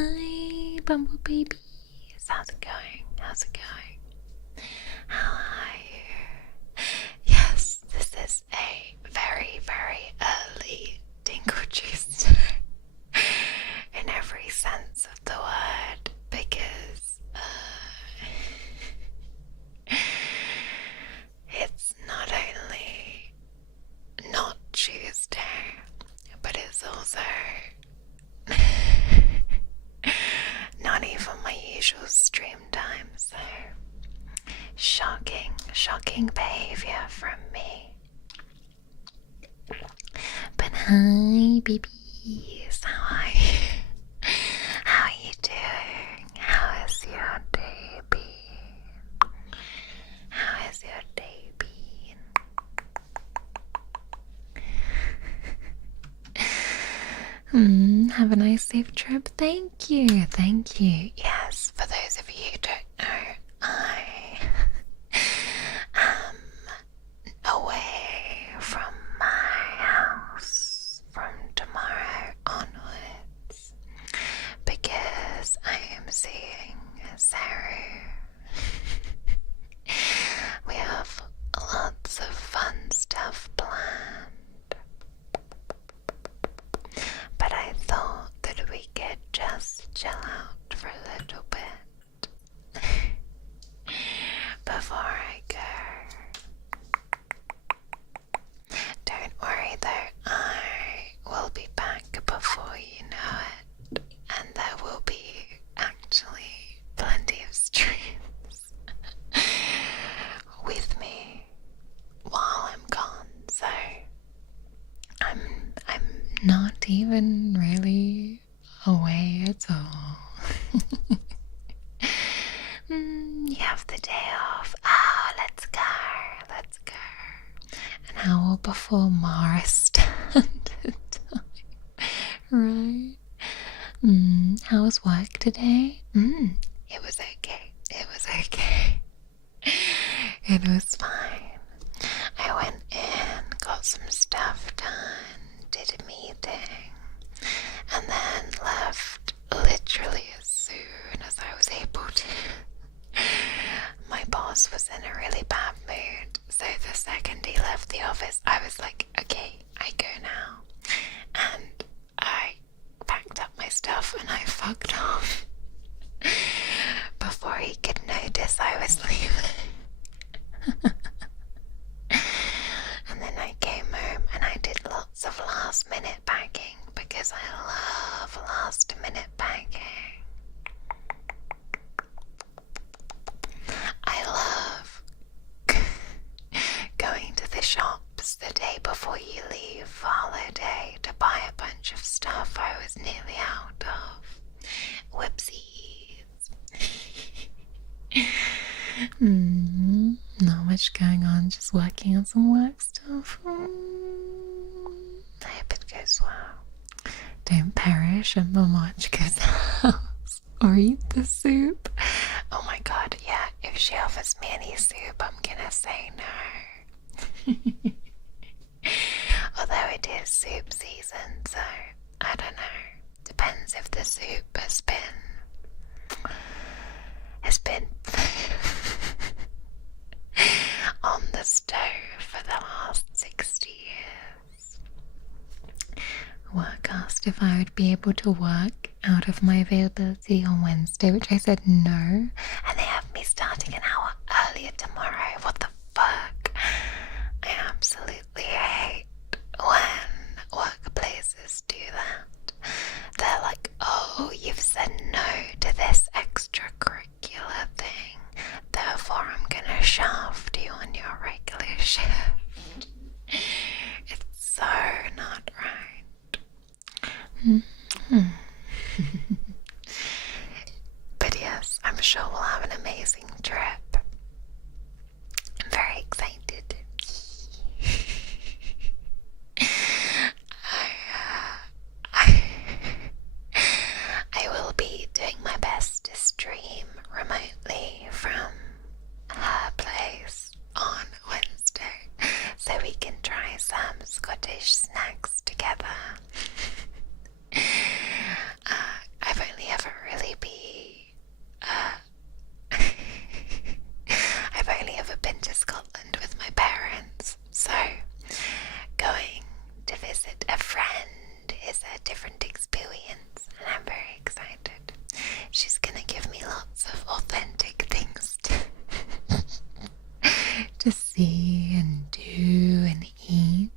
Hi, Bumble Babies. How's it going? How's it going? How are you? Yes, this is a very, very early Dingle Tuesday in every sense of the word because it's not only not Tuesday, but it's also not even my usual stream time, so shocking behavior from me. But hi, babies, how are you? How are you doing? How has your day been? How has your day been? Have a nice safe trip. Thank you. Yes, for those of you who don't know, I am away from my house from tomorrow onwards because I am seeing Saru. We have lots of fun stuff planned, but I thought that we could just chill out for a little bit before I go. Don't worry though, I will be back before you know it, and there will be actually plenty of streams with me while I'm gone, so I'm not even really away at all. You have the day off. Oh, let's go. And how will before Mara standard time, right? How was work today? It was okay. It was fine. I went in, got some stuff done, did a meeting, and then left literally as soon as I was able to. My boss was in a really bad mood, so the second he left the office, I was like, okay, I go now. And I packed up my stuff and I fucked off before he could notice I was leaving. And then I came home and I did lots of last minute packing because I love last minute packing. I love going to the shops the day before you leave for holiday to buy a bunch of stuff I was nearly out of. Whoopsies. Not much going on, just working on some work stuff. I hope it goes well. Don't perish and my watch goes house or eat the soup. Oh my god, yeah, if she offers me any soup, I'm gonna say no. Although it is soup season, so I don't know. Depends if the soup has been on the stove for the last 60 years. Work asked if I would be able to work out of my availability on Wednesday, which I said no, and they have me starting an hour earlier tomorrow. What the fuck? I absolutely hate when workplaces do that. They're like, oh, you've said no to this extracurricular thing, therefore I'm gonna shaft you on your regular shift. It's so not right. But yes, I'm sure we'll have an amazing trip. to see and do and eat.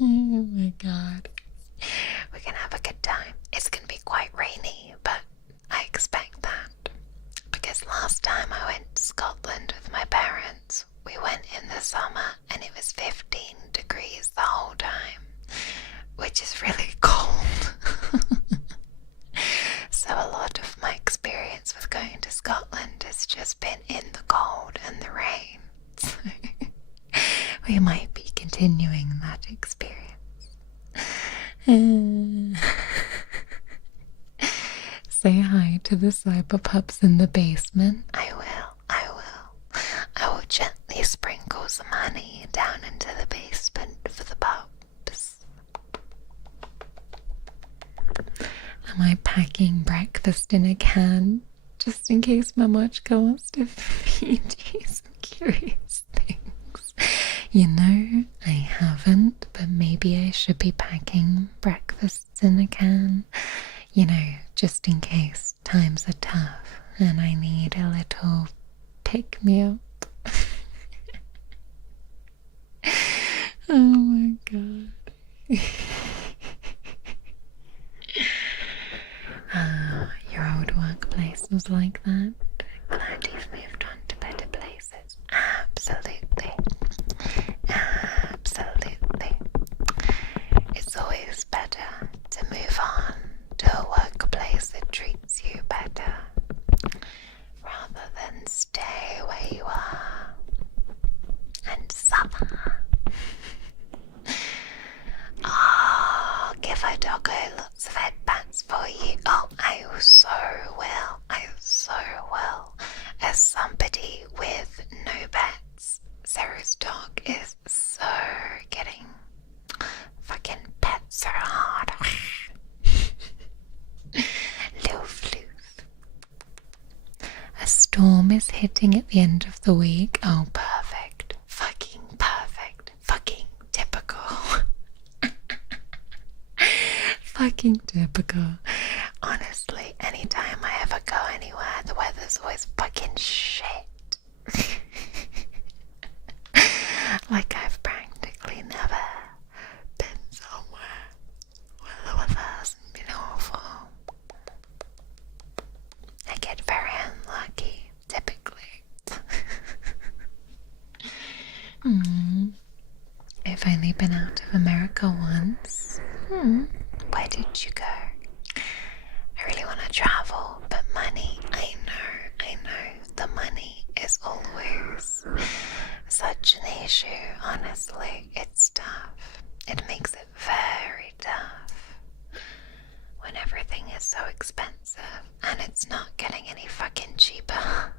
Oh my god. We're gonna have a good time. It's gonna be quite rainy, but I expect that. Because last time I went to Scotland with my parents, we went in the summer and it was 15 degrees the whole time, which is really cold. So a lot of my experience with going to Scotland has just been in the cold and the rain. So we might be continuing that experience. Say hi to the cyber pups in the basement. I will. I will gently sprinkle some honey down into the basement for the pups. Am I packing breakfast in a can just in case Mamochka wants to feed you some curious things? You know, I haven't, but maybe I should be packing breakfasts in a can. You know, just in case times are tough and I need a little pick-me-up. Oh my god. Your old workplace was like that. Glad you've moved on to better places. Absolutely. Absolutely. It's always better to move on to a workplace that treats you better rather than stay where you are and suffer. Oh, give a doggo lots of headpats for you. Oh, I so will. I so will. As somebody with no pets, Sarah's dog is so getting fucking pets are hard. Loof, loof. A storm is hitting at the end of the week. Oh, perfect. Fucking perfect. Fucking typical. Fucking typical. Honestly, anytime I ever go anywhere, the weather's always fucking shit. Like I've practically never been somewhere where the weather hasn't been awful. I get very unlucky, typically. I've only been out of America once. Where did you go? I really want to travel, but money, I know, the money is always such an issue, honestly. It's tough. It makes it very tough when everything is so expensive and it's not getting any fucking cheaper.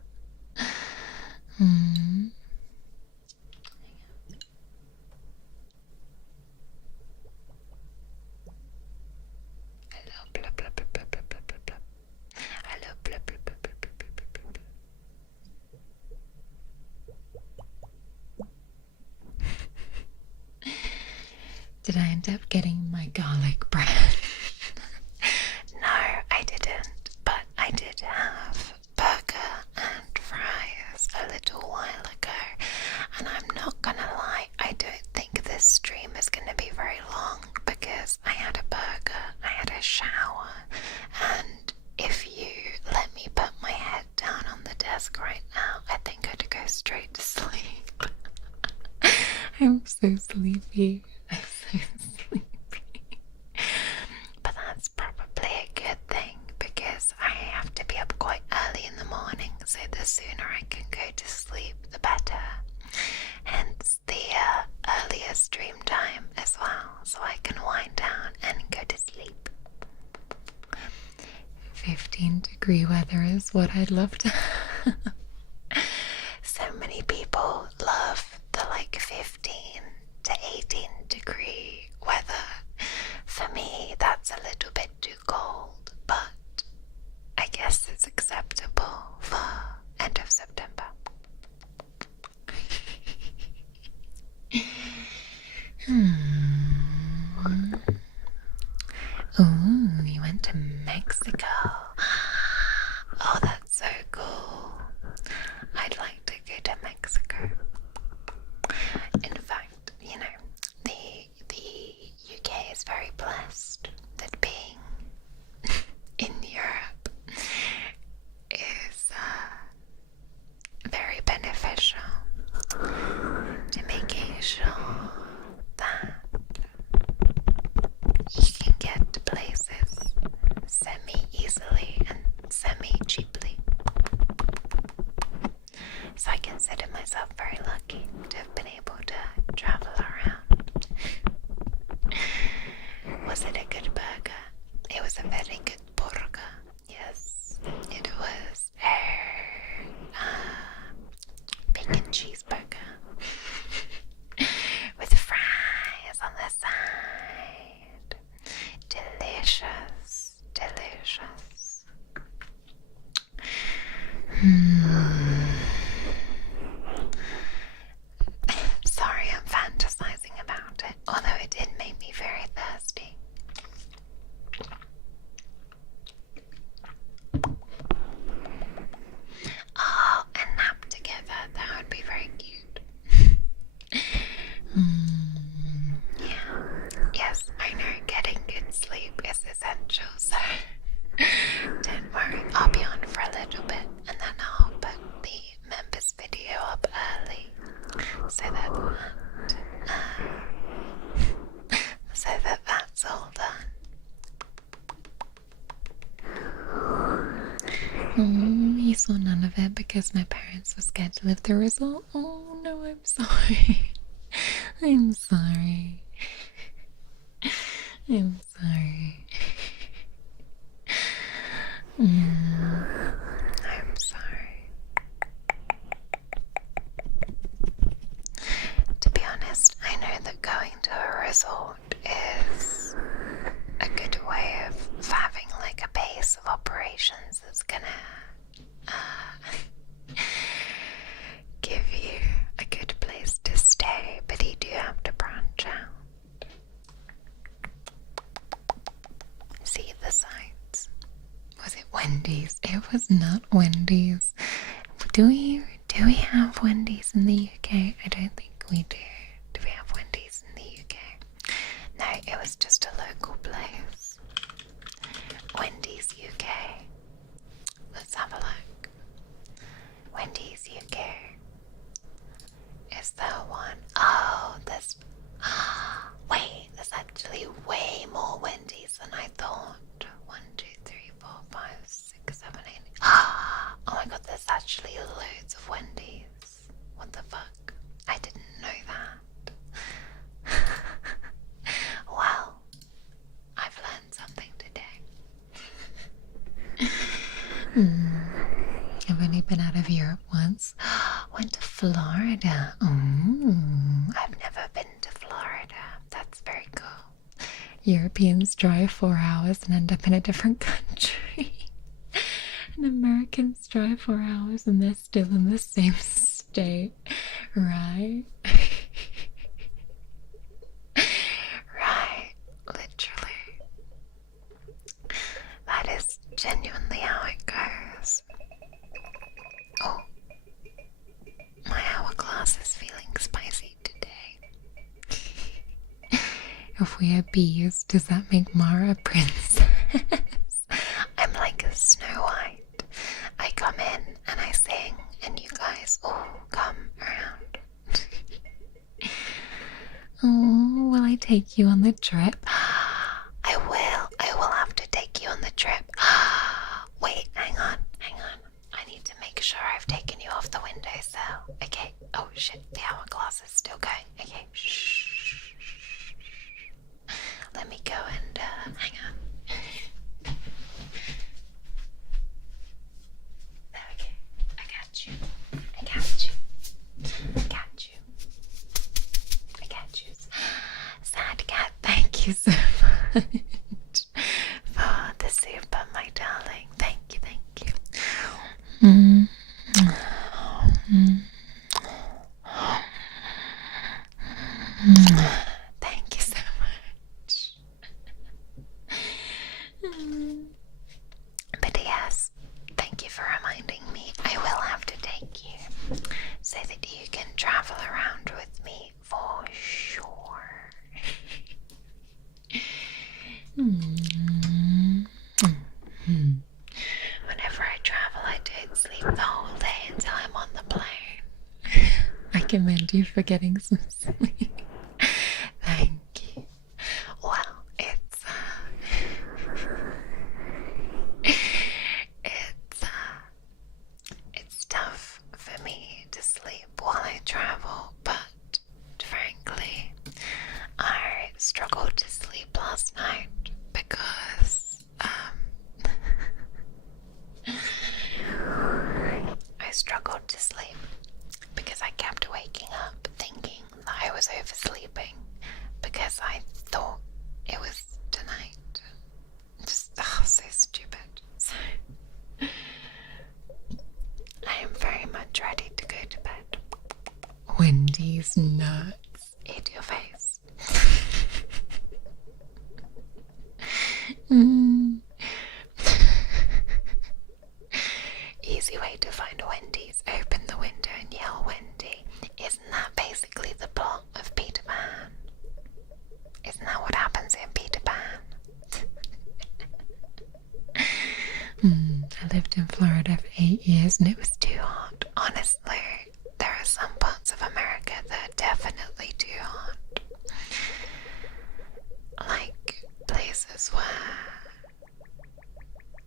Did I end up getting my garlic bread? No, I didn't, but I did have burger and fries a little while ago, and I'm not gonna lie, I don't think this stream is gonna be very long because I had a burger, I had a shower, and if you let me put my head down on the desk right now, I think I'd go straight to sleep. I'm so sleepy. I'm so sleepy. But that's probably a good thing because I have to be up quite early in the morning, so the sooner I can go to sleep, the better. Hence the earlier stream time as well, so I can wind down and go to sleep. 15-degree weather is what I'd love to have. So many people love the 15 to 18-degree weather. For me, that's a little bit too cold, but I guess it's acceptable for end of September. Oh, you went to Mexico. Oh, that's so cool. Sorry, I'm fantasizing about it, although it did make me very thirsty. Oh, and nap together, that would be very cute. Yeah. Yes, I know getting good sleep is essential, so don't worry, I'll be on for a little bit and then I'll put the members video up early so that that's all done. You saw none of it because my parents were scared to live the result. Oh no, I'm sorry. I'm sorry. I'm sorry. I'm sorry. To be honest, I know that going to a resort is a good way of having like a base of operations that's gonna give you a good place to stay, but you do have to branch out. See the sights. Was it Wendy's? It was not Wendy's. Do we have Wendy's in the UK? I don't think we do. Do we have Wendy's in the UK? No, it was just a local place. Wendy's UK. Let's have a look. Wendy's UK. Is there one? Oh, there's... Wait, there's actually way more Wendy's than I thought. 1, 2, 3, 4, 5, 6, 7, 8. Oh my god, there's actually loads of Wendy's. What the fuck? I didn't know that. Well, I've learned something today. I've only been out of Europe once. Went to Florida. I've never been to Florida. That's very cool. Europeans drive 4 hours and end up in a different country. And Americans drive 4 hours and they're still in the same state, right? Right, literally. That is genuinely how it goes. Oh, my hourglass is feeling spicy today. If we are bees, does that make Mara a princess? I'm like a Snow White. I come in and I sing, and you guys all come around. Oh, will I take you on the trip? I will have to take you on the trip. Wait, hang on. I need to make sure I've taken you off the windowsill. Okay. Oh shit, the hourglass is still going. Okay. Shh. Let me go and hang on. There we go. I got you. Sad cat, thank you so much for the super, my darling. Thank you. Thank you so much. But yes, thank you for reminding me. I will have to take you so that you can travel around with me for sure. Whenever I travel, I don't sleep the whole day until I'm on the plane. I commend you for getting some sleep. Thank you. Well, it's tough for me to sleep while I travel, but frankly, I struggled to sleep last night because I kept waking up thinking that I was oversleeping because I thought it was tonight. Just so stupid. So much ready to go to bed. Wendy's nuts. Eat your face. Easy way to find Wendy's. Open the window and yell Wendy. Isn't that basically the plot of Peter Pan? Isn't that what happens in Peter Pan? I lived in Florida for 8 years and it was too hot. Honestly, there are some parts of America that are definitely too hot. Like places where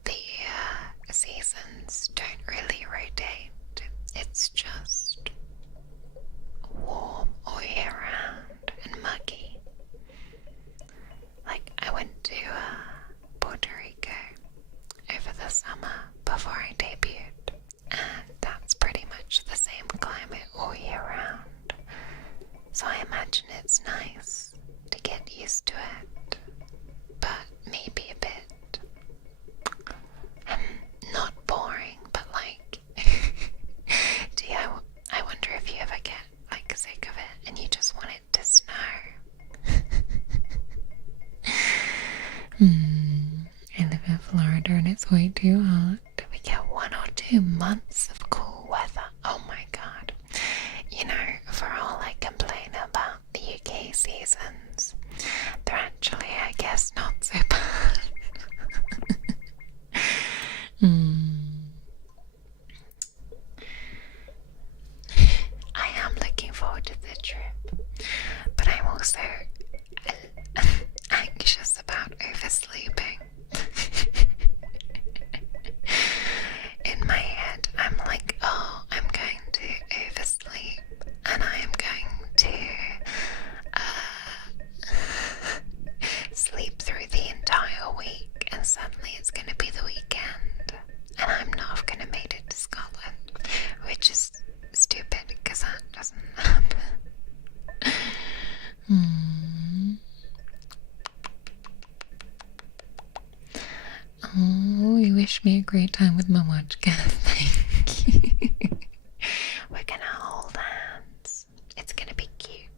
the seasons don't really rotate. It's just warm all year round and muggy. Like I went to Puerto Rico over the summer before I debuted, and that's pretty much the same climate all year round. So I imagine it's nice to get used to it, but maybe a bit not boring, but like I wonder if you ever get like sick of it and you just want it to snow. I live in Florida and it's way too hot. We get 1 or 2 months of cool weather. Oh my god. You know, for all I complain about the UK seasons, they're actually, I guess, not so bad. I am looking forward to the trip, but I'm also anxious about oversleeping. In my head, I'm like, oh, I'm going to oversleep and I am going to sleep through the entire week, and suddenly it's going to be the weekend and I'm not going to make it to Scotland, which is stupid because that doesn't happen. Oh, you wish me a great time with my watch, Kath. Thank you. We're gonna hold hands. It's gonna be cute.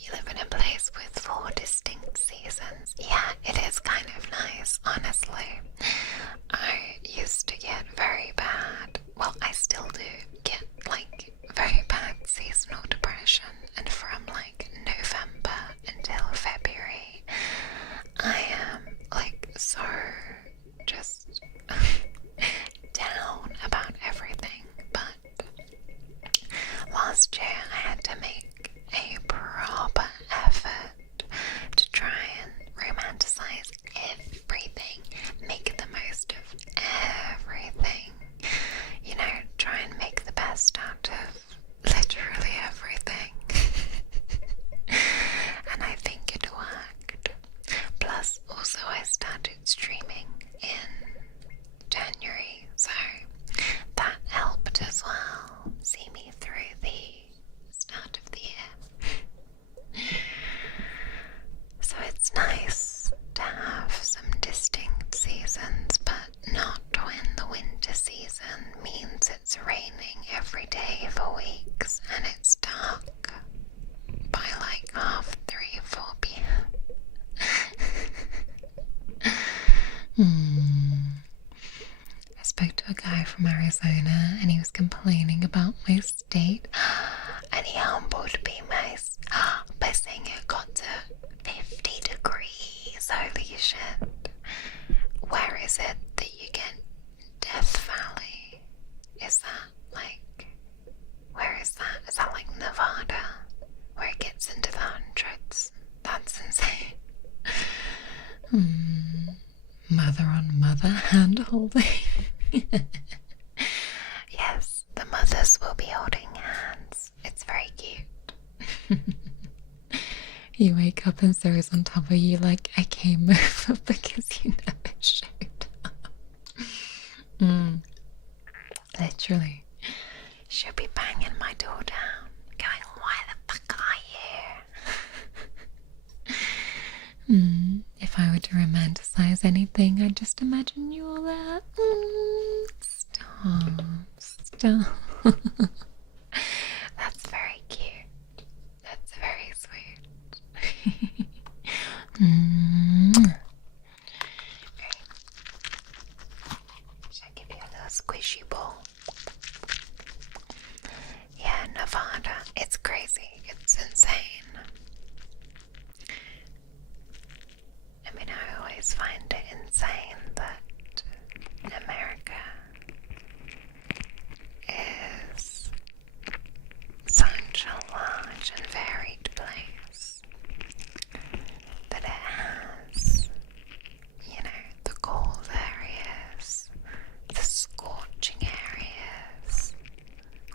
You live in a place with 4 distinct seasons. Yeah, it is kind of nice, honestly. I used to get very bad, well, I still do get like very bad seasonal depression, and from like November until February I am like so just down about everything. But last year I had to make a proper effort to try and romanticize everything, make the most of everything, you know, try and make the best out of literally everything. And I think it worked. Plus, also I started streaming in January, so that helped as well. See me through the start of the year. So it's nice to have some distinct seasons, but not when the winter season means it's raining every day for weeks and it's dark by like 3:30, 4 p.m. I spoke to a guy from Arizona and he was complaining about my state and he humbled me by saying it got to 50 degrees. Holy shit. Where is it that you get Death Valley? Is that like, where is that? Is that like Nevada? Where it gets into the hundreds? That's insane. Mother on mother hand holding. Yes, the mothers will be holding hands. It's very cute. You wake up and Sarah's on top of you like, I came over because you never showed up. Literally. She'll be banging my door down, going, why the fuck are you? criticize anything. I just imagine you all there. Stop. Stop. That's very cute. That's very sweet. Should I give you a little squishy ball? Yeah, Nevada. It's crazy. It's insane. I mean, I always find it insane that America is such a large and varied place, that it has, you know, the cold areas, the scorching areas,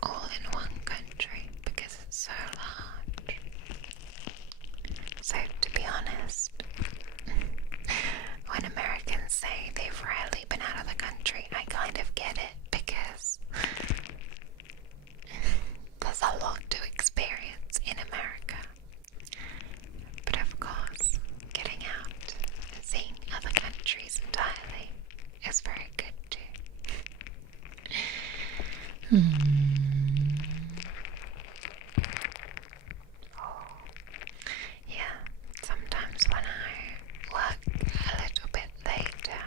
all in one country because it's so large. So, to be honest, when Americans say they've rarely been out of the country, I kind of get it because there's a lot to experience in America. But of course, getting out and seeing other countries entirely is very good too. Oh, yeah, sometimes when I work a little bit later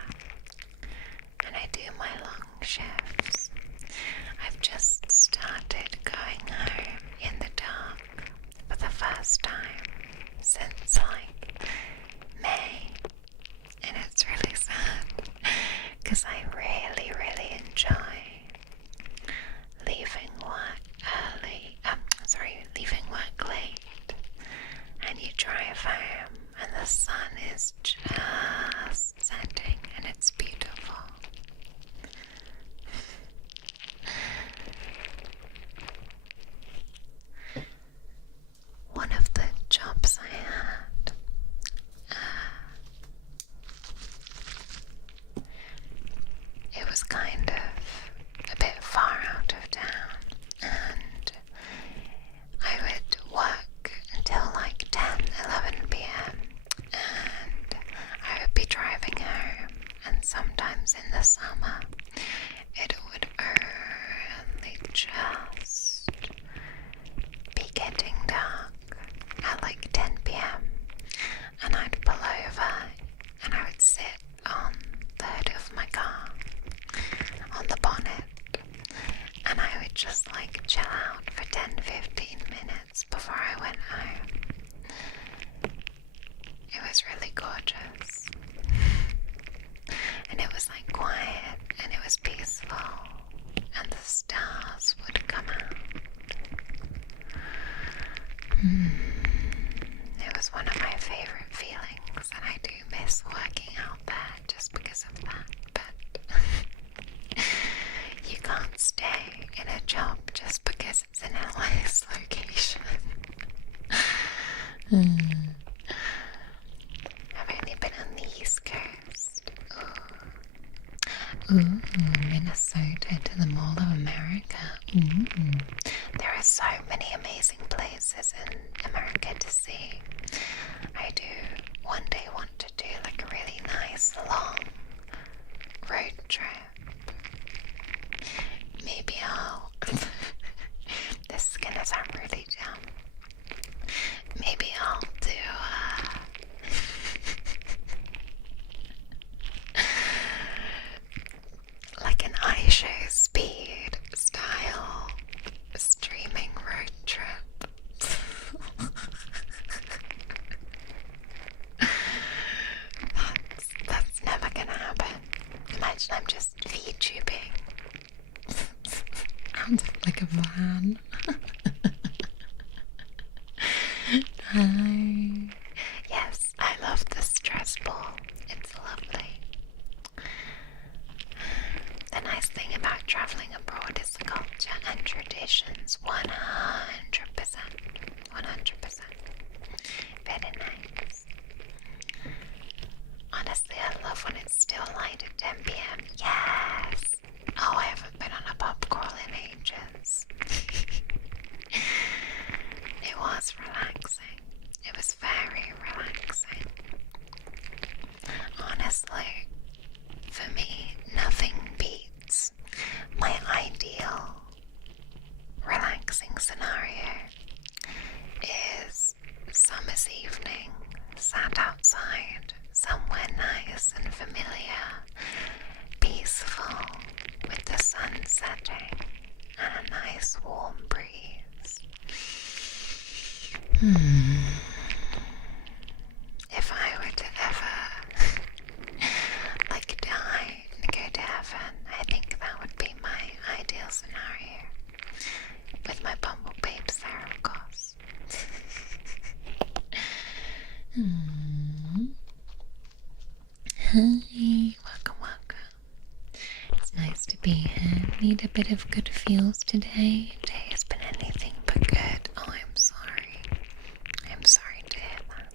and I do my long shifts, I've just started going home in the dark for the first time since like May, and it's really sad because I really, really enjoy leaving work late, and you drive home and the sun is just setting and it's beautiful. One of the jobs I had, it was kind of a bit far out of town, and I would work until like 10-11 p.m. and I would be driving home, and sometimes in the summer it would only just be getting dark at like 10 p.m. and I'd pull over and I would sit on the hood of my car, on the bonnet, and I would just like chill out for 10-15 minutes before I went home. It was really gorgeous, and it was like quiet and it was peaceful, and the stars would come out. It was one of my favorite feelings, and I do miss working out there just because of that, but you can't stay in a job just because it's in a nice location. I've only been on the East Coast. Ooh, Minnesota to the Mall of America. There are so many amazing places in America to see. I do one day want to do like a really nice long road trip. Maybe I'll this is gonna sound really dumb. Maybe I'll do like an iShow speed style streaming road trip. That's never gonna happen. Imagine I'm just VTubing out of like a van. Hi. Yes, I love the stress ball. It's lovely. The nice thing about traveling abroad is the culture and traditions. 100%. 100%. Very nice. Honestly, I love when it's still light at 10 p.m. Yes! Oh, I haven't been on a pub crawl in ages. It was relaxing. It summer's evening, sat outside, somewhere nice and familiar, peaceful, with the sun setting and a nice warm breeze. If I were to ever die and go to heaven, I think that would be my ideal scenario. With my bumble babes there, of course. Hi, welcome. It's nice to be here. Need a bit of good feels today. Today has been anything but good. Oh, I'm sorry. I'm sorry to hear that.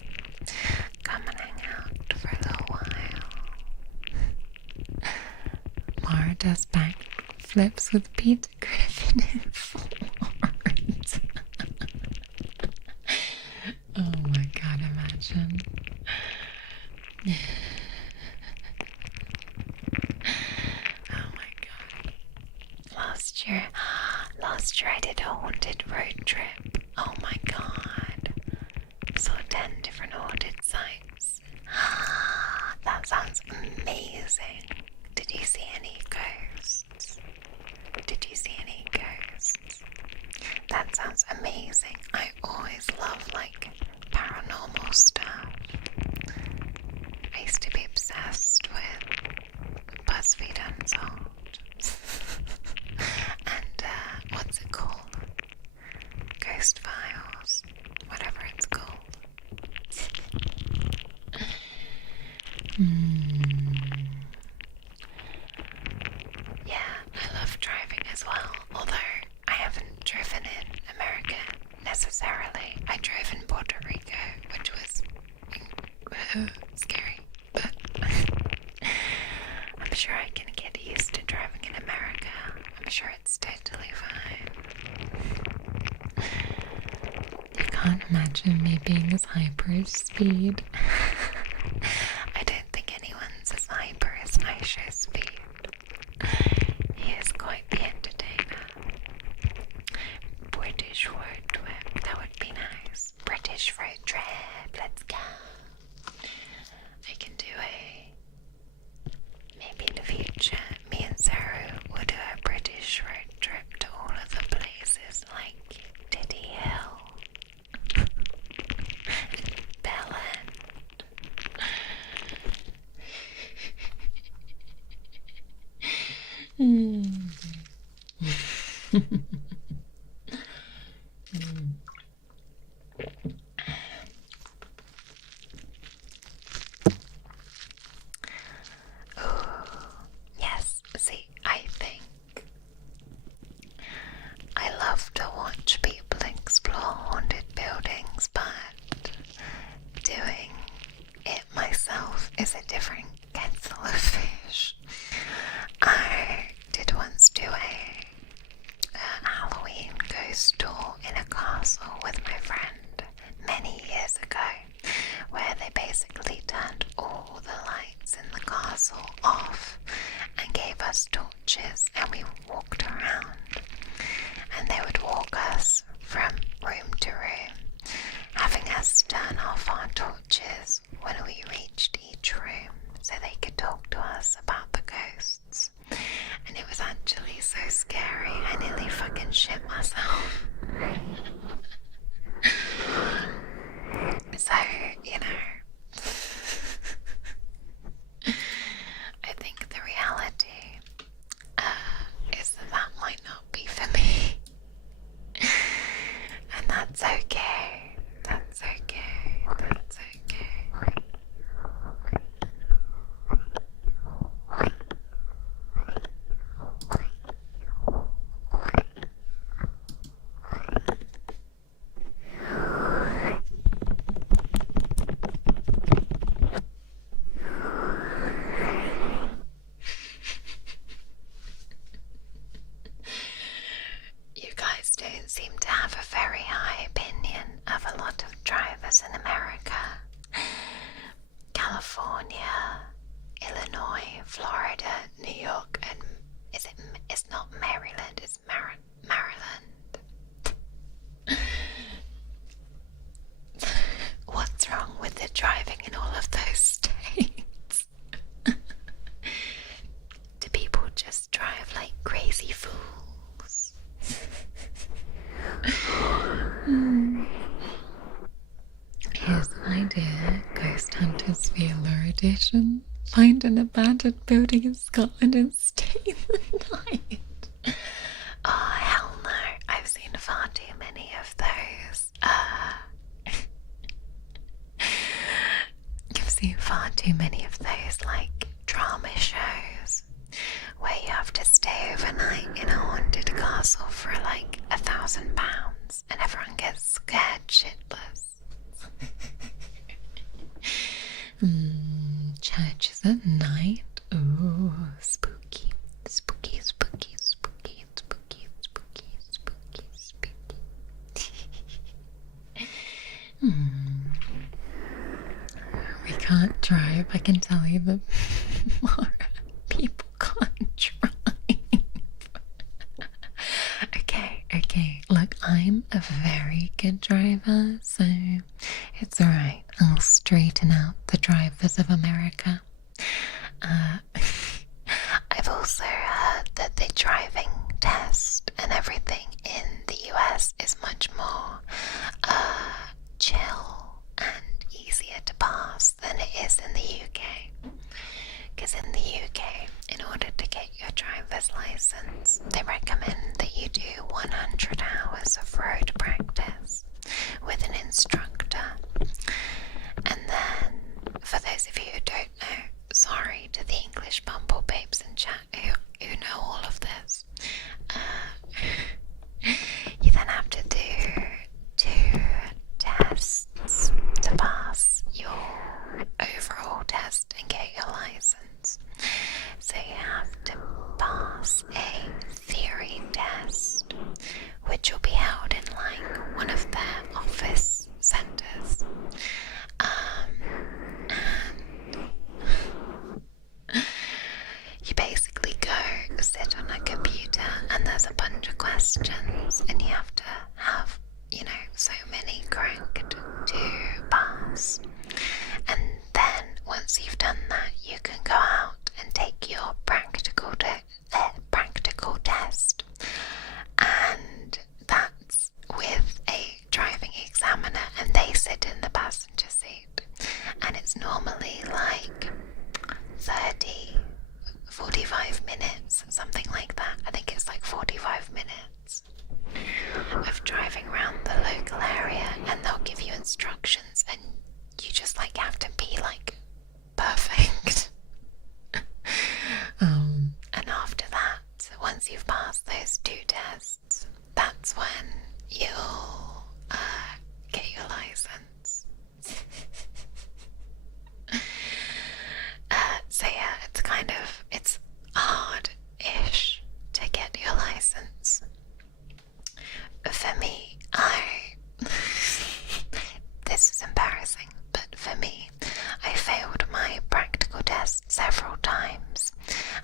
Come and hang out for a little while. Mara does backflips with Peter Griffin in Ford. Oh my god, imagine. Oh my god. Last year I did a haunted road trip. Oh my god. Saw 10 different haunted sites. That sounds amazing. Did you see any ghosts? That sounds amazing. I always love paranormal stuff. I used to be obsessed with BuzzFeed Unsolved. And what's it called? Ghost Files. Whatever it's called. Yeah, I love driving as well, although I haven't driven in America necessarily. I drove in Puerto Rico, which was scary, but I'm sure I can get used to driving in America. I'm sure it's totally fine. You can't imagine me being as hyper as Speed. I don't think anyone's as hyper as I show Speed. He is quite the entertainer. British road trip, that would be nice. British road trip, let's go. I can do maybe in the future, me and Sarah will do a British road trip to all of the places like Diddy Hill, Bell End. Yes, see, I think I love to watch people explore haunted buildings, but doing it myself is a different kettle of fish. I did once do a Halloween ghost tour in a castle with my friend many years ago, where they basically turned all the lights in the castle off and gave us torches, and we walked around, and they would walk us from room to room, having us turn off our torches when we reached each room so they could talk to us about the ghosts. And it was actually so scary, I nearly fucking shit myself. So, I think the reality is idea. Ghost Hunters VAllure Edition. Find an abandoned building in Scotland and stay the night. Oh, hell no. I've seen far too many of those. You've seen far too many of those, like, drama shows where you have to stay overnight in a haunted castle for like £1,000 and everyone gets scared shitless. Churches at night. Ooh, spooky. Spooky, spooky, spooky, spooky, spooky, spooky, spooky. We can't drive. I can tell you that people can't drive. Okay. Look, I'm a very good driver, so it's alright. I'll straighten out the drivers of America. I've also heard that the driving test and everything in the US is much more chill and easier to pass than it is in the UK. Because in the UK, in order to get your driver's license, they recommend that you do 100 hours of road practice with an instructor. And then, for those of you who don't know, sorry to the English bumble babes in chat who know all of this, you then have to do 2 tests to pass your overall test and get your license. So you have to pass a theory test, which will be held in like one of their office centres. And you basically go sit on a computer and there's a bunch of questions and you have to have, so many cracked to pass. And then once you've done that, you can go out and take your practical test. And that's with a driving examiner and they sit in the passenger seat. And it's normally like 45 minutes, something like that. I think it's like 45 minutes of driving around the local area, and they'll give you instructions and you just like have to be like perfect. And after that, once you've passed those 2 tests, that's when you'll get your license. So yeah, it's hard-ish to get your license. For me, this is embarrassing, but for me, I failed my practical test several times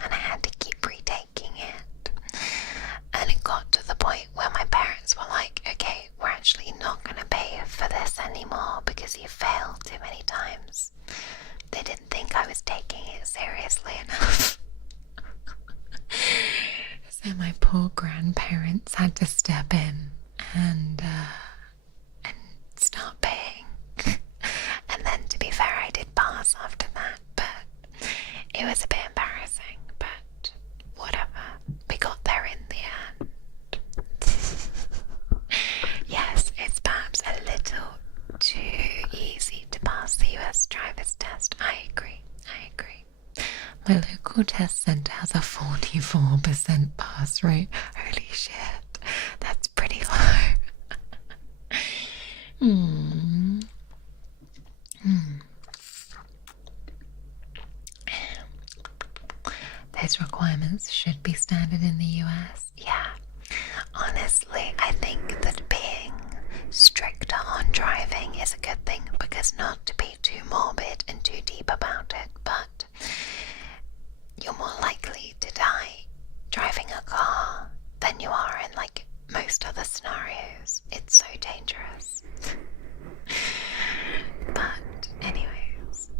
and I had to keep retaking it. And it got to the point where my parents were like, okay, we're actually not going to pay for this anymore because you failed too many times. They didn't think I was taking it seriously enough. So my poor grandparents had to step in and start paying. And then, to be fair, I did pass after that, but it was a bit embarrassing, but whatever. We got there in the end. Yes, it's perhaps a little too easy to pass the US driver's test. I agree. My local test centre has a 44% pass rate. Holy shit, that's pretty low. Those requirements should be standard in the US. Yeah, honestly, I think that being stricter on driving is a good thing, because not to be too morbid and too deep about it, but you're more likely to die driving a car than you are in like most other scenarios. It's so dangerous. But anyways,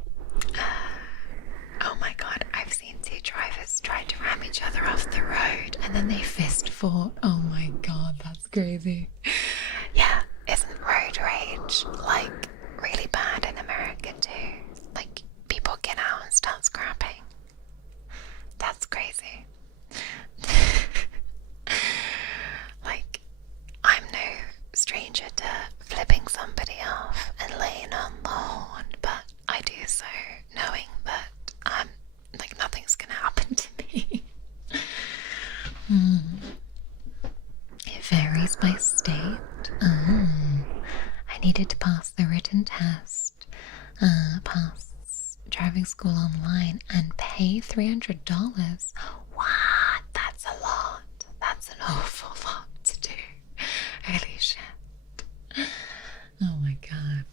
oh my god, I've seen 2 drivers try to ram each other off the road and then they fist fought. Oh my god, that's crazy. Yeah, isn't road rage like really bad in America? quicker too. Like, people get out and start scrapping. That's crazy. Like, I'm no stranger to flipping somebody off and laying on the horn, but I do so knowing that like, nothing's gonna happen to me. It varies by state. I needed to pass the written test, pass driving school online, and pay $300. What? That's a lot. That's an awful lot to do. Holy shit. Oh my god.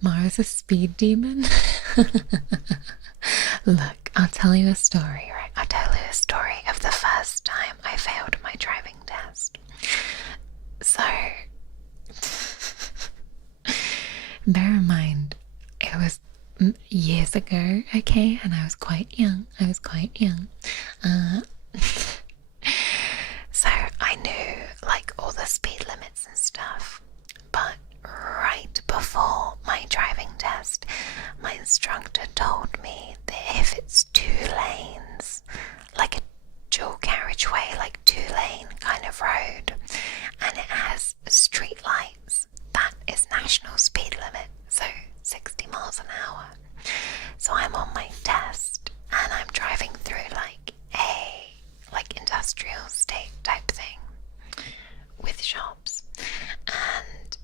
Mara's a speed demon? Look, I'll tell you a story, right? I'll tell you a story of the first time I failed my driving test. So, bear in mind, it was years ago, okay? And I was quite young. So I knew, like, all the speed limits and stuff. But right before my driving test, my instructor told me that if it's 2 lanes, like a dual carriageway, like 2-lane kind of road, and it has street lights, that is national speed limit, so 60 miles an hour. So I'm on my test and I'm driving through like a industrial estate type thing with shops, and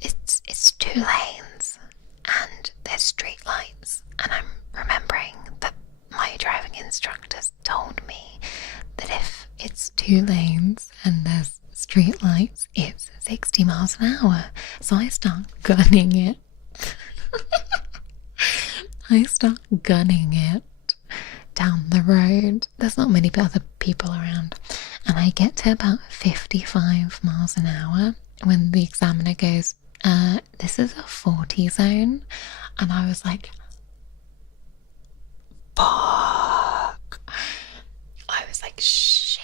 it's 2 lanes and there's street lights, and I'm remembering that my driving instructors told me that if it's 2 lanes and there's street lights, it's 60 miles an hour. So I start gunning it. Down the road. There's not many other people around, and I get to about 55 miles an hour when the examiner goes, this is a 40 zone, and I was like, fuck. I was like, shit.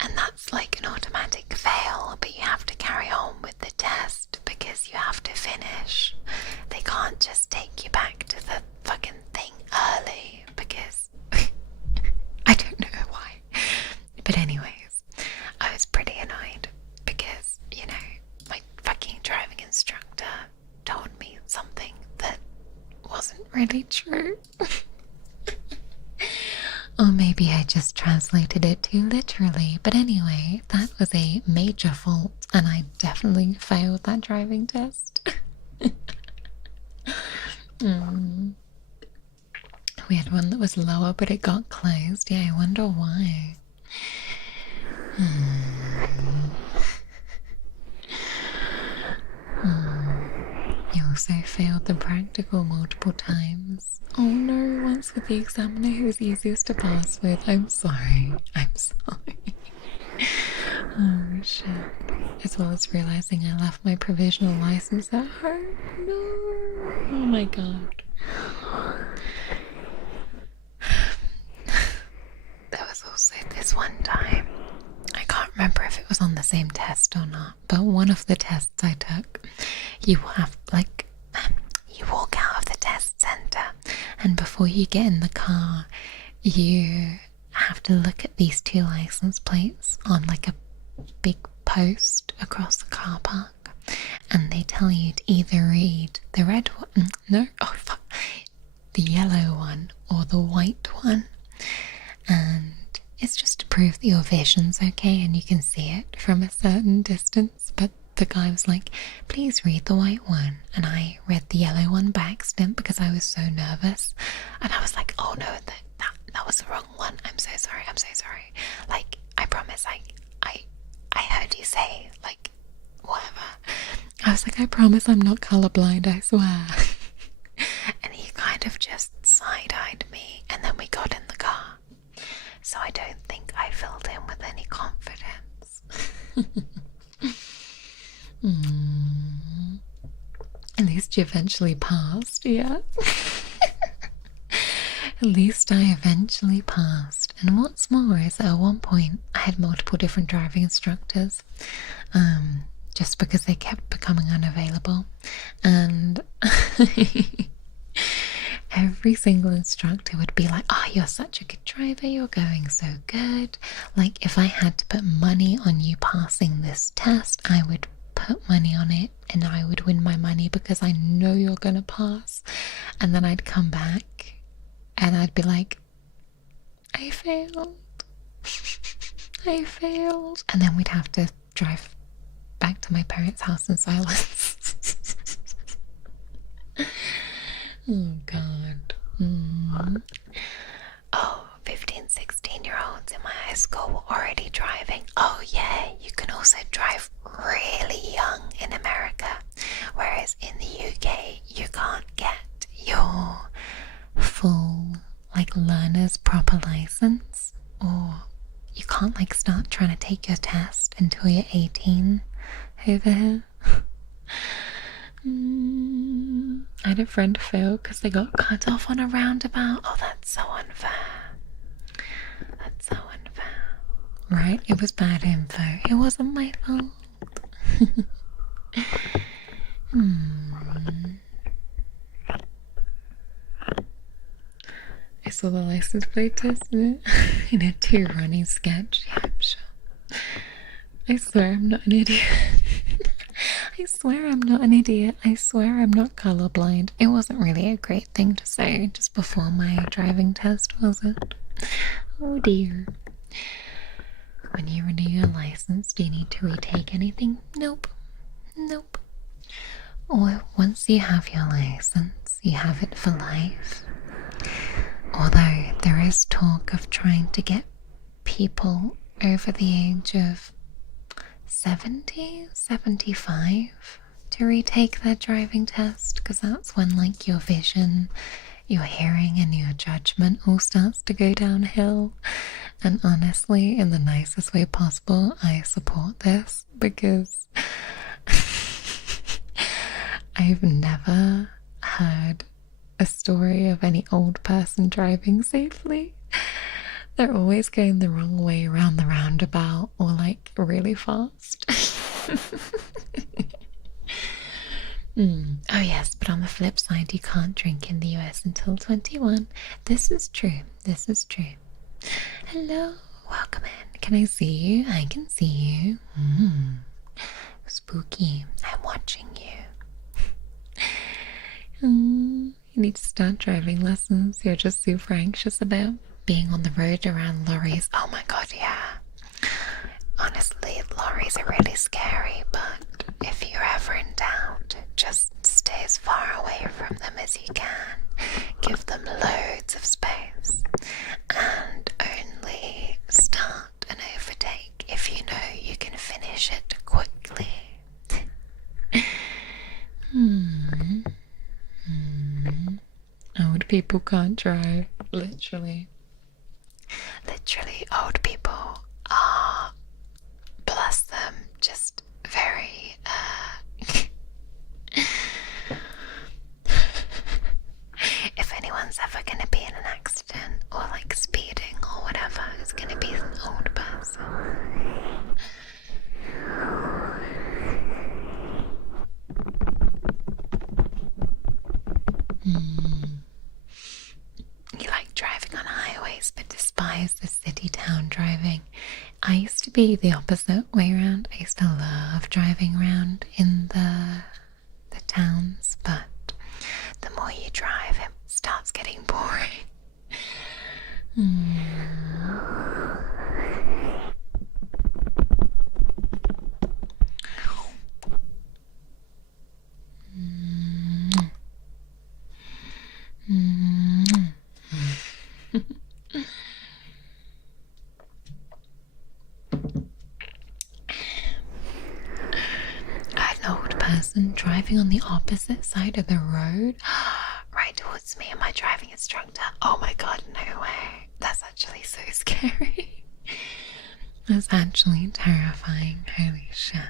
And that's like an automatic fail, but you have to carry on with the test because you have to finish. They can't just take you back to the fucking thing early because I don't know why. But anyways, I was pretty annoyed because, you know, my fucking driving instructor told me something that wasn't really true. Or maybe I just translated it too literally. But anyway, that was a major fault, and I definitely failed that driving test. We had one that was lower, but it got closed. Yeah, I wonder why. You also failed the practical multiple times. Oh no, once with the examiner who was easiest to pass with. I'm sorry. Oh shit. As well as realizing I left my provisional license at home. No. Oh my god. There was also this one time, I can't remember if it was on the same test or not, but one of the tests I took, you walk out of the test center, and before you get in the car, you have to look at these 2 license plates on like a big post across the car park, and they tell you to either read the red one, the yellow one or the white one, and it's just to prove that your vision's okay and you can see it from a certain distance. But the guy was like, please read the white one, and I read the yellow one by accident because I was so nervous, and I was like, oh no, that was the wrong one. I'm so sorry. Like, I promise I heard you say, like, whatever. I was like, I promise I'm not colorblind, I swear. And he kind of just side-eyed me, and then we got in the car. So I don't think I filled in with any confidence. At least you eventually passed, yeah. At least I eventually passed. And what's more is that at one point I had multiple different driving instructors, just because they kept becoming unavailable. And Every single instructor would be like, oh, you're such a good driver, you're going so good. Like, if I had to put money on you passing this test, I would put money on it and I would win my money because I know you're gonna pass. And then I'd come back and I'd be like, I failed. I failed. And then we'd have to drive back to my parents' house in silence. Oh god. Oh, 15, 16-year-olds in my high school were already driving. Oh yeah, you can also drive really young in America, whereas in the UK you can't get your full like learner's proper license, or you can't like start trying to take your test until you're 18 over here. I had a friend fail because they got cut off on a roundabout. Oh, that's so unfair. That's so unfair. Right? It was bad info. It wasn't my fault. I saw the license plate test in a 2 running sketch. Yeah, I'm sure. I swear I'm not an idiot. I swear I'm not an idiot. I swear I'm not colorblind. It wasn't really a great thing to say just before my driving test, was it? Oh dear. When you renew your license, do you need to retake anything? Nope. Nope. Or once you have your license, you have it for life. Although there is talk of trying to get people over the age of 70, 75 to retake their driving test, because that's when like your vision, your hearing and your judgment all starts to go downhill. And honestly, in the nicest way possible, I support this because I've never heard a story of any old person driving safely. They're always going the wrong way around the roundabout or like really fast. Oh yes, but on the flip side, you can't drink in the US until 21. This is true. This is true. Hello, welcome in. Can I see you? I can see you. Spooky. I'm watching you. You need to start driving lessons. You're just super anxious about being on the road around lorries. Oh my god, yeah. Honestly, lorries are really scary, but if you're ever in doubt, just stay as far away from them as you can. Give them loads of space. And only start an overtake if you know you can finish it quickly. Old people can't drive, literally. Literally, old people are, bless them, just very, if anyone's ever gonna be in an accident or like speeding or whatever, it's gonna be an old person. You like driving on highways but despise the city town driving. I used to be the opposite way around. I used to love driving around in the towns, but the more you drive, it starts getting boring. I had an old person driving on the opposite side of the road right towards me and my driving instructor. Oh my god, no way. That's actually so scary. That's actually terrifying. Holy shit.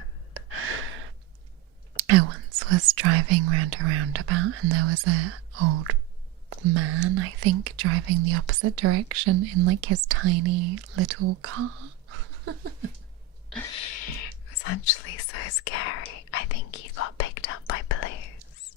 I once was driving round a roundabout and there was an old man, I think, driving the opposite direction in like his tiny little car. It was actually so scary. I think he got picked up by police.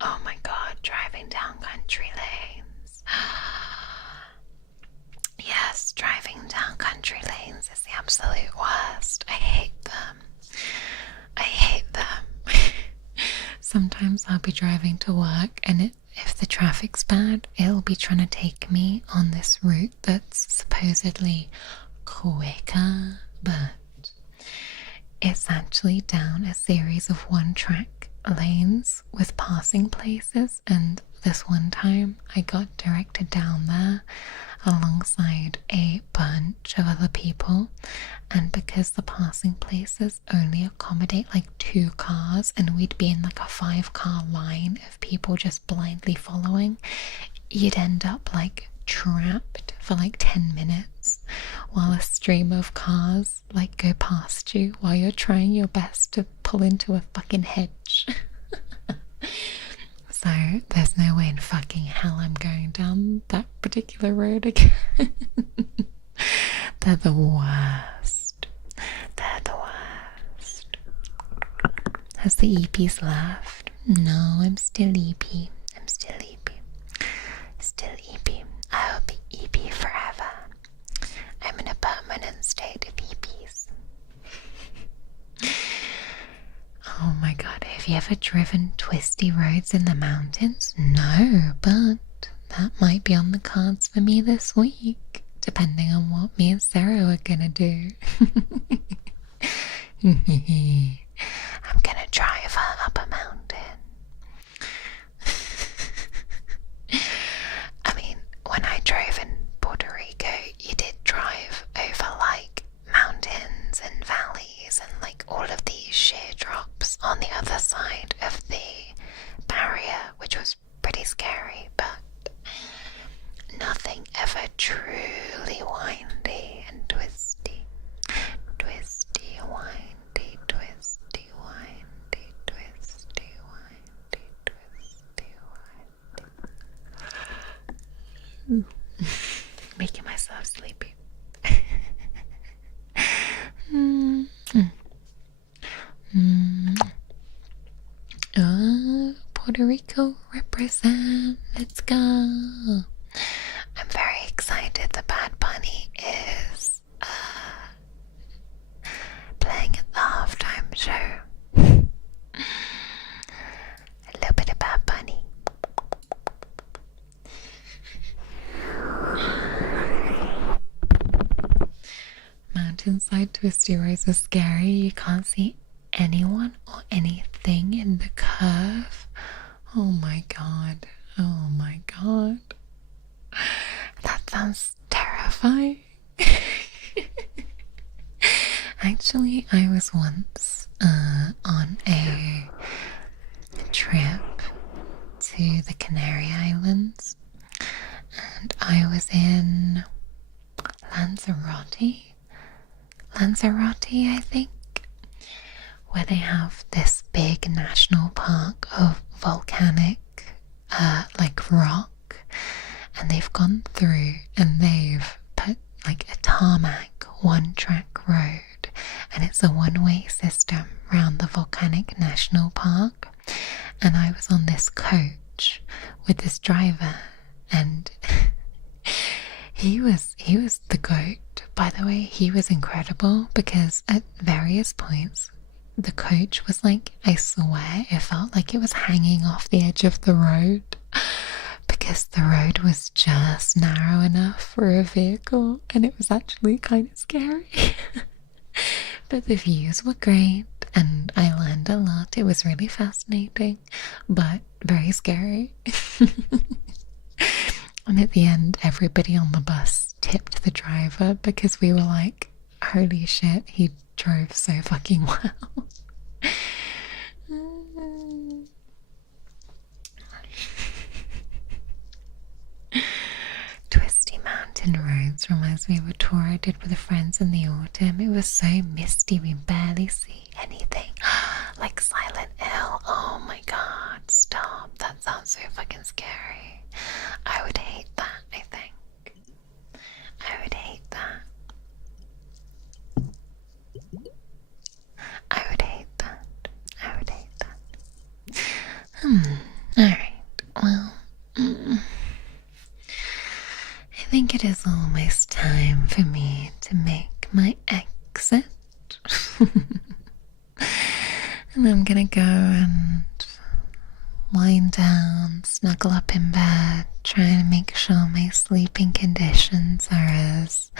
Oh my god, driving down country lanes. Yes, driving down country lanes is the absolute worst. I hate them. I hate them. Sometimes I'll be driving to work and if the traffic's bad, it'll be trying to take me on this route that's supposedly quicker, but it's actually down a series of one-track lanes with passing places, and this one time I got directed down there alongside a bunch of other people, and because the passing places only accommodate like 2 cars and we'd be in like a 5-car line of people just blindly following, you'd end up like trapped for like 10 minutes while a stream of cars like go past you while you're trying your best to pull into a fucking hedge. So there's no way in fucking hell I'm going down that particular road again. They're the worst. They're the worst. Has the EPs left? No, I'm still EP. I'm still EP. Still EP. I'll be EP forever. I'm in a permanent state of EPs. Oh my god, have you ever driven twisty roads in the mountains? No, but that might be on the cards for me this week, depending on what me and Sarah are gonna do. I'm gonna drive her up a mountain. I mean, when I drove in Puerto Rico, you did drive over like mountains and valleys and like all of these sheer drops on the other side of the barrier, which was pretty scary, but nothing ever truly windy and twisty. Twisty, windy, twisty, windy, twisty, windy, twisty, windy. Making myself sleepy. Puerto Rico represent. Let's go. I'm very excited. The Bad Bunny is playing at the halftime show. A little bit of Bad Bunny. Mountainside twisty roads are scary. You can't see anyone or anything in the curve. Oh my god. Oh my god. That sounds terrifying. Actually, I was once on a trip to the Canary Islands, and I was in Lanzarote, I think, where they have this big national park of volcanic like rock, and they've gone through and they've put like a tarmac 1-track road, and it's a one-way system around the volcanic national park. And I was on this coach with this driver, and he was the goat. By the way, he was incredible, because at various points the coach was like, I swear it felt like it was hanging off the edge of the road, because the road was just narrow enough for a vehicle, and it was actually kind of scary. But the views were great and I learned a lot. It was really fascinating, but very scary. And at the end, everybody on the bus tipped the driver, because we were like, holy shit, he drove so fucking well. Twisty mountain roads reminds me of a tour I did with friends in the autumn. It was so misty we barely see anything. Like Silent Hill. Oh my god, stop. That sounds so fucking scary. I would hate that, I think. I would hate that. I would hate that. I would hate that. Alright. Well, I think it is almost time for me to make my exit. And I'm gonna go and wind down, snuggle up in bed, trying to make sure my sleeping conditions are as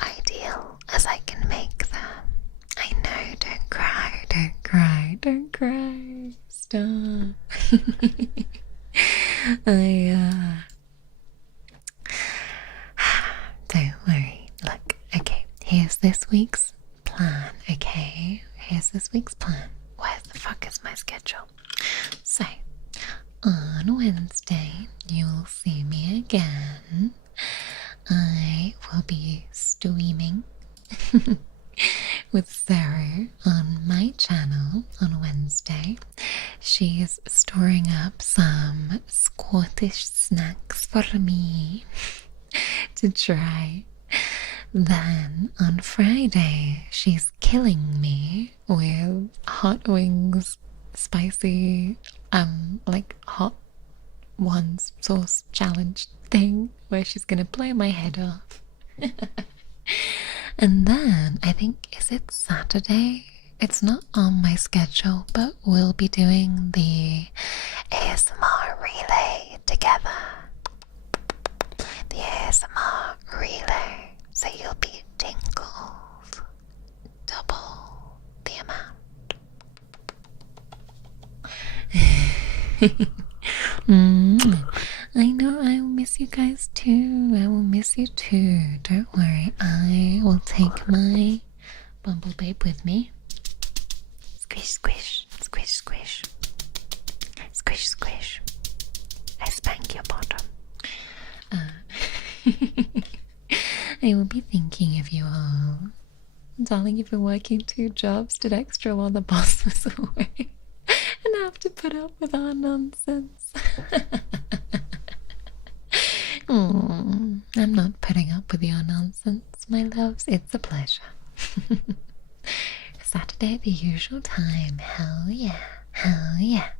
ideal as I can make them. I know, don't cry, don't cry, don't cry. Stop. Don't worry. Look, okay, here's this week's plan, okay? Here's this week's plan. Where the fuck is my schedule? So, on Wednesday, you'll see me again. I will be streaming with Sarah on my channel on Wednesday. She's storing up some Scottish snacks for me to try. Then on Friday, she's killing me with hot wings, spicy, like hot ones sauce challenge thing where she's gonna blow my head off. And then I think, is it Saturday? It's not on my schedule, but we'll be doing the ASMR relay together. The ASMR relay. So you'll be tingles double the amount. I know I will miss you guys too. I will miss you too. Don't worry. I will take my Bumble Babe with me. Squish, squish, squish, squish. Squish, squish. I spank your bottom. I will be thinking of you all. Darling, you've been working 2 jobs, did extra while the boss was away, and I have to put up with our nonsense. I'm not putting up with your nonsense, my loves. It's a pleasure. Saturday at the usual time. Hell yeah. Hell yeah.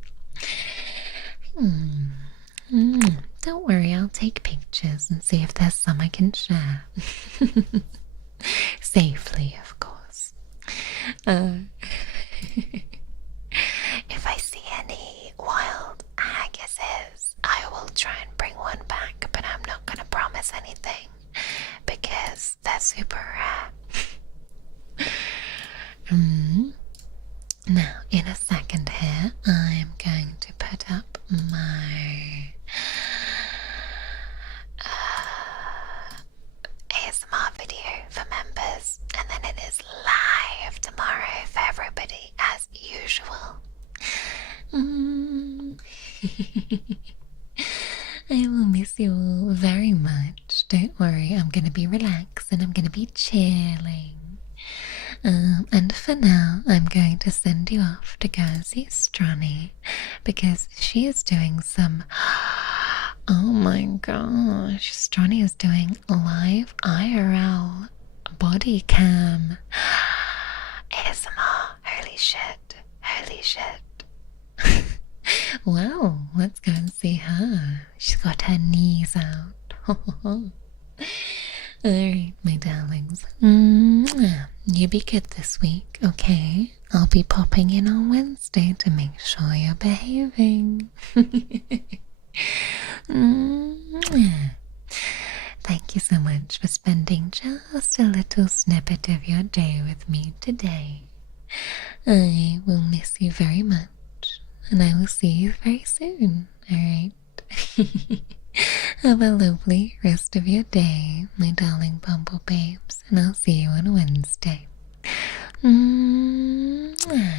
Don't worry, I'll take pictures and see if there's some I can share. Safely, of course. If I see any wild haggises, I will try and bring one back, but I'm not going to promise anything because they're super rare. Now, in a second here, I'm going to put up my ASMR video for members, and then it is live tomorrow for everybody as usual. I will miss you all very much. Don't worry, I'm going to be relaxed and I'm going to be chilling. And for now, I'm going to send you off to go and see Stronny because she is doing some. Oh my gosh, Stronny is doing live IRL body cam ASMR. Holy shit, holy shit. Well, let's go and see her. She's got her knees out. Alright, my darlings. You be good this week, okay? I'll be popping in on Wednesday to make sure you're behaving. Thank you so much for spending just a little snippet of your day with me today. I will miss you very much, and I will see you very soon, alright? Have a lovely rest of your day, my darling bumble babes, and I'll see you on Wednesday. Mm-hmm.